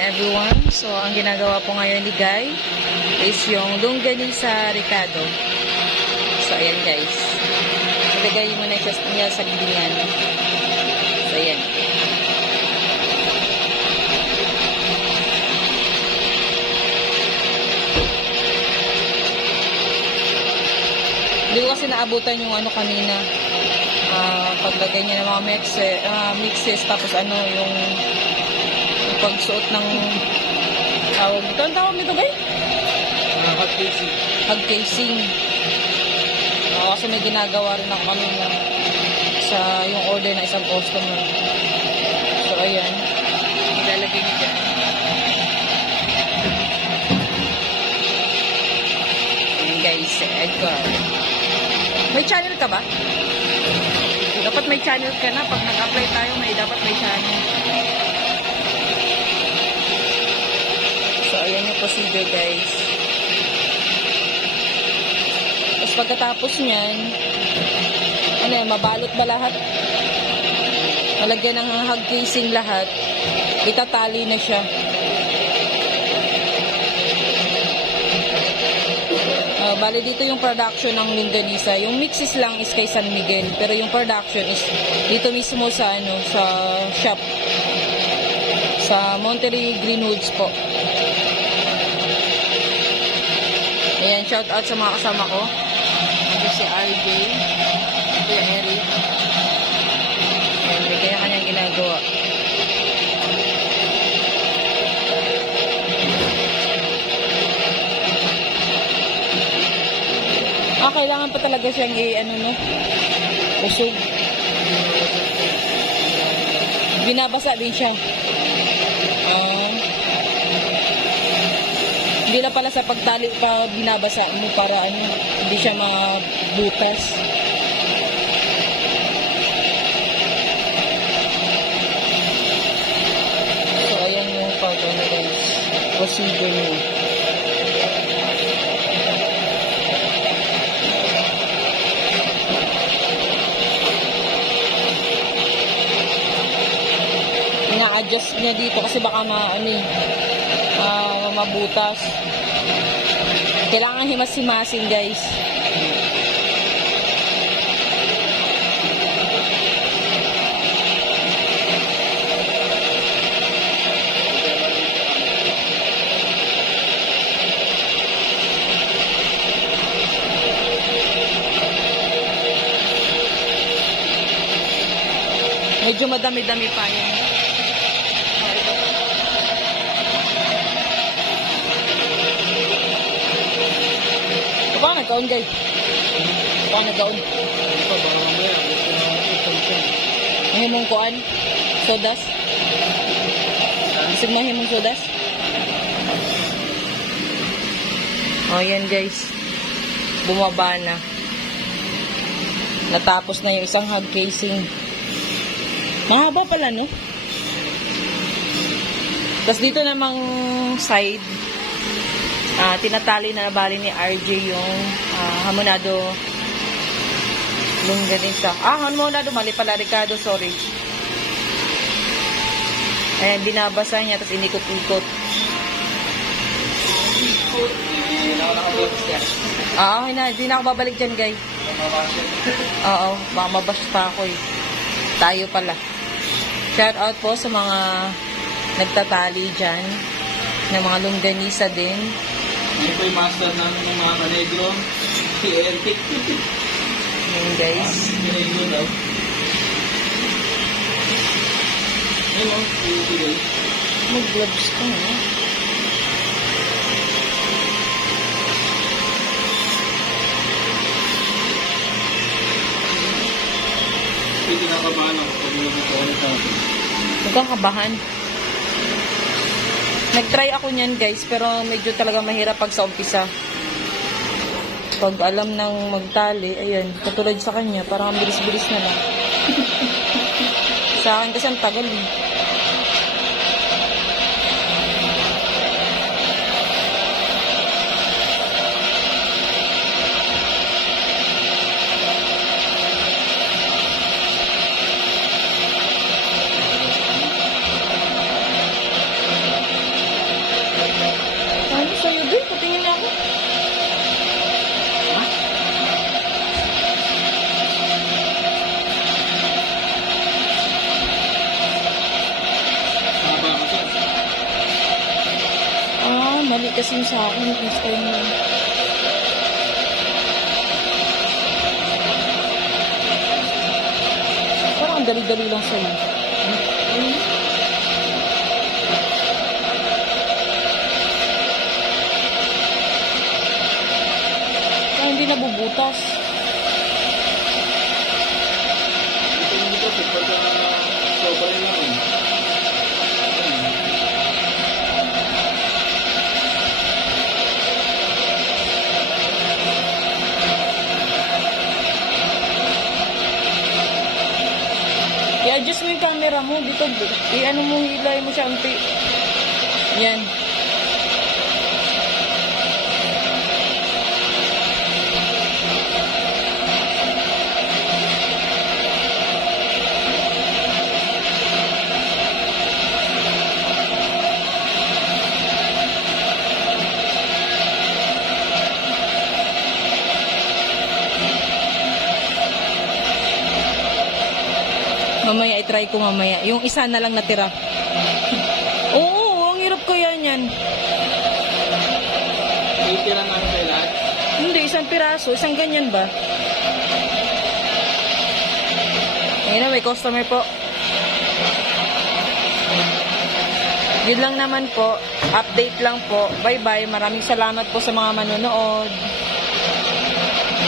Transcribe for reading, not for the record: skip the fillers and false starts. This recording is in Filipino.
Everyone, so ang ginagawa po ngayon ni Guy is yung longganisa Ricardo. So ayan guys, ilagay mo na niya sa libingan. So ayan. Hindi ko kasi naabutan yung ano kanina, paglagay niya ng mga mixes, tapos ano yung pagsuot ng tawag dito. Ang tawag nito, guys? Hot casing. Hot casing. Kasi may ginagawa rin ako kanina sa yung order na isang customer. So, ayan. Ilalagay niyo dyan. Ayan, guys. Edgar. May channel ka ba? Dapat may channel ka na. Pag nag-apply tayo, dapat may channel. Ayan yung procedure, guys. Tapos pagkatapos nyan, ano yan, mabalot ba lahat? Malagyan ng hog casing lahat. Itatali na siya. Bali dito yung production ng longganisa. Yung mixes lang is kay San Miguel. Pero yung production is dito mismo sa, sa shop. Sa Monterey Greenwoods po. Ayan, shout out sa mga kasama ko. Ito si RJ, ito yung Eric. Ayan, may kanya-kanyang ginagawa. Kailangan pa talaga siyang usog. Binabasa din siya. Hindi na pala sa pagtali pa binabasa mo para hindi siya mabutas. So, ayan yung guys. Procedure mo. Ina-adjust niya dito kasi baka mabutas. Kailangan himas-himasin, guys. Medyo madami-dami pa yun. Paano nagkaon, guys? Paano nagkaon? Mahimong kuan? Sodas? Isig mahimong sodas? O, yan guys. Bumaba na. Natapos na yung isang hog casing. Mahaba pala, no? Tapos dito namang side, tinatali na bali ni RJ yung hamonado longganisa. Hamonado, mali pala, Ricardo, sorry. Ayan, binabasa niya, tapos inikot-ikot. Hindi na ako babalik dyan, guys. Oo, baka mabash pa ako eh. Tayo pala. Shout out po sa mga nagtatali dyan ng mga longganisa din. Ito po yung master namin ng mga Manegro. Si Eric. Ayan, guys. Manegro daw. Ayun, sige. Mag-gloves ka na. Hindi nakabahan ako pag Huwag kang kabahan. Nag-try ako niyan, guys, pero medyo talaga mahirap pag sa umpisa. Pag alam ng magtali, ayan, katulad sa kanya, parang ang bilis-bilis na lang. Sa akin kasi ang tagal eh. sa'yo, Bill. Patingin niya ako. Haba ko siya. Mali kasi yung sa akin. Yung style mo. Parang ang dali-dali lang sa'yo. Hindi nabubutas. Ito yung kasi pagka sobra lang eh. I-adjust mo yung camera mo. Dito, i-ano mo, hilay mo siya unti. Yan. Mamaya, i-try ko mamaya. Yung isa na lang natira. Oo, ang hirap ko yan. Itira namin kayo lahat. Hindi, isang piraso. Isang ganyan ba? Ayun na, may customer po. Yun lang naman po. Update lang po. Bye-bye. Maraming salamat po sa mga manonood.